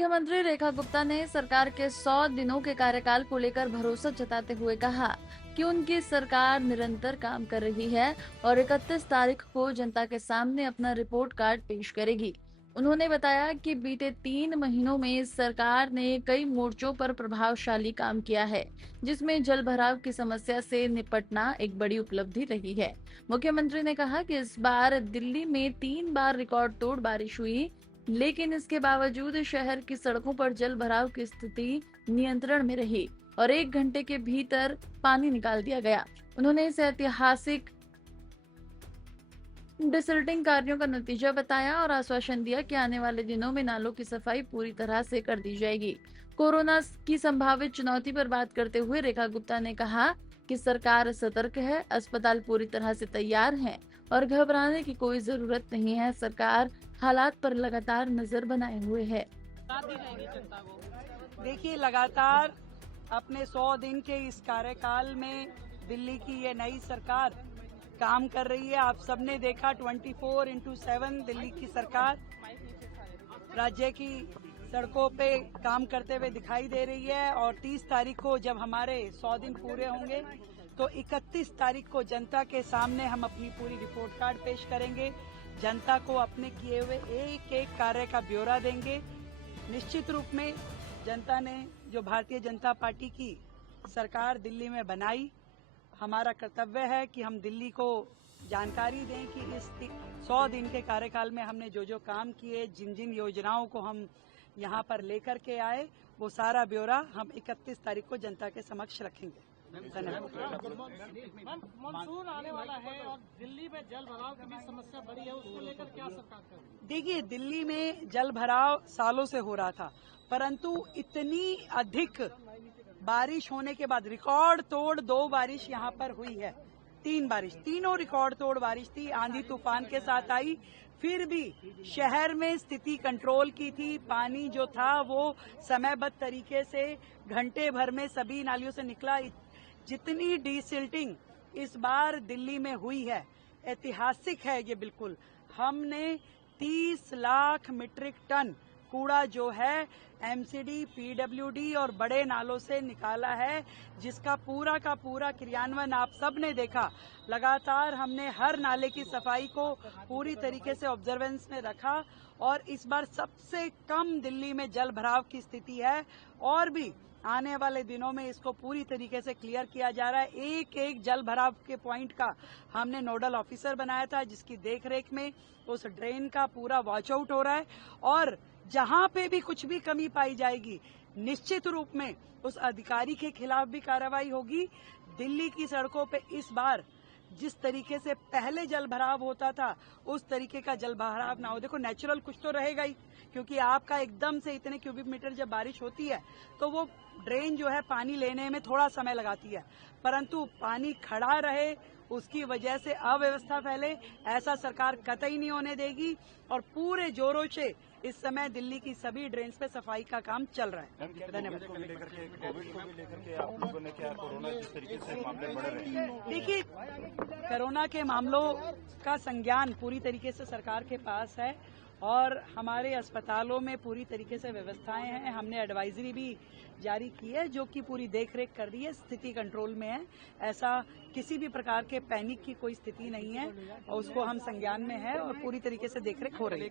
मुख्यमंत्री रेखा गुप्ता ने सरकार के 100 दिनों के कार्यकाल को लेकर भरोसा जताते हुए कहा कि उनकी सरकार निरंतर काम कर रही है और 31 तारीख को जनता के सामने अपना रिपोर्ट कार्ड पेश करेगी। उन्होंने बताया कि बीते 3 महीनों में सरकार ने कई मोर्चों पर प्रभावशाली काम किया है, जिसमें जल भराव की समस्या से निपटना एक बड़ी उपलब्धि रही है। मुख्यमंत्री ने कहा कि इस बार दिल्ली में 3 बार रिकॉर्ड तोड़ बारिश हुई, लेकिन इसके बावजूद शहर की सड़कों पर जल भराव की स्थिति नियंत्रण में रही और 1 घंटे के भीतर पानी निकाल दिया गया। उन्होंने इसे ऐतिहासिक डिसल्टिंग कार्यों का नतीजा बताया और आश्वासन दिया कि आने वाले दिनों में नालों की सफाई पूरी तरह से कर दी जाएगी। कोरोना की संभावित चुनौती पर बात करते हुए रेखा गुप्ता ने कहा कि सरकार सतर्क है, अस्पताल पूरी तरह से तैयार हैं और घबराने की कोई जरूरत नहीं है। सरकार हालात पर लगातार नजर बनाए हुए है। देखिए, लगातार अपने 100 दिन के इस कार्यकाल में दिल्ली की ये नई सरकार काम कर रही है। आप सबने देखा 24/7 दिल्ली की सरकार राज्य की सड़कों पे काम करते हुए दिखाई दे रही है और 30 तारीख को जब हमारे 100 दिन पूरे होंगे तो 31 तारीख को जनता के सामने हम अपनी पूरी रिपोर्ट कार्ड पेश करेंगे। जनता को अपने किए हुए एक एक कार्य का ब्यौरा देंगे। निश्चित रूप में जनता ने जो भारतीय जनता पार्टी की सरकार दिल्ली में बनाई, हमारा कर्तव्य है कि हम दिल्ली को जानकारी दें कि इस 100 दिन के कार्यकाल में हमने जो जो काम किए, जिन जिन योजनाओं को हम यहाँ पर लेकर के आए, वो सारा ब्यौरा हम 31 तारीख को जनता के समक्ष रखेंगे। मानसून आने वाला है और दिल्ली में जल भराव की भी समस्या बड़ी है, उसको लेकर क्या सरकार कर रही है? देखिए, दिल्ली में जल भराव सालों से हो रहा था, परंतु इतनी अधिक बारिश होने के बाद रिकॉर्ड तोड़ 2 बारिश यहाँ पर हुई है। 3 बारिश, तीनों रिकॉर्ड तोड़ बारिश थी, आंधी तूफान के साथ आई, फिर भी शहर में स्थिति कंट्रोल की थी। पानी जो था वो समयबद्ध तरीके से घंटे भर में सभी नालियों से निकला। जितनी डिसिल्टिंग इस बार दिल्ली में हुई है, ऐतिहासिक है ये बिल्कुल। हमने 30 लाख मीट्रिक टन कूड़ा जो है एमसीडी, पीडब्ल्यूडी और बड़े नालों से निकाला है, जिसका पूरा का पूरा क्रियान्वयन आप सब ने देखा। लगातार हमने हर नाले की सफाई को पूरी तरीके से ऑब्जर्वेंस में रखा और इस बार सबसे कम दिल्ली में जल भराव की स्थिति है और भी आने वाले दिनों में इसको पूरी तरीके से क्लियर किया जा रहा है। एक एक जल भराव के पॉइंट का हमने नोडल ऑफिसर बनाया था, जिसकी देखरेख में उस ड्रेन का पूरा वॉच आउट हो रहा है और जहां पे भी कुछ भी कमी पाई जाएगी, निश्चित रूप में उस अधिकारी के खिलाफ भी कार्रवाई होगी। दिल्ली की सड़कों पे इस बार जिस तरीके से पहले जल भराव होता था, उस तरीके का जल भराव ना हो। देखो, नेचुरल कुछ तो रहेगा ही, क्योंकि आपका एकदम से इतने क्यूबिक मीटर जब बारिश होती है तो वो ड्रेन जो है पानी लेने में थोड़ा समय लगाती है, परंतु पानी खड़ा रहे, उसकी वजह से अव्यवस्था फैले, ऐसा सरकार कतई नहीं होने देगी और पूरे जोरों से इस समय दिल्ली की सभी ड्रेन्स पे सफाई का काम चल रहा है। धन्यवाद। देखिए, कोरोना के मामलों का संज्ञान पूरी तरीके से सरकार के पास है और हमारे अस्पतालों में पूरी तरीके से व्यवस्थाएं हैं। हमने एडवाइजरी भी जारी की है जो कि पूरी देखरेख कर रही है, स्थिति कंट्रोल में है। ऐसा किसी भी प्रकार के पैनिक की कोई स्थिति नहीं है और उसको हम संज्ञान में है और पूरी तरीके से देखरेख हो रही है।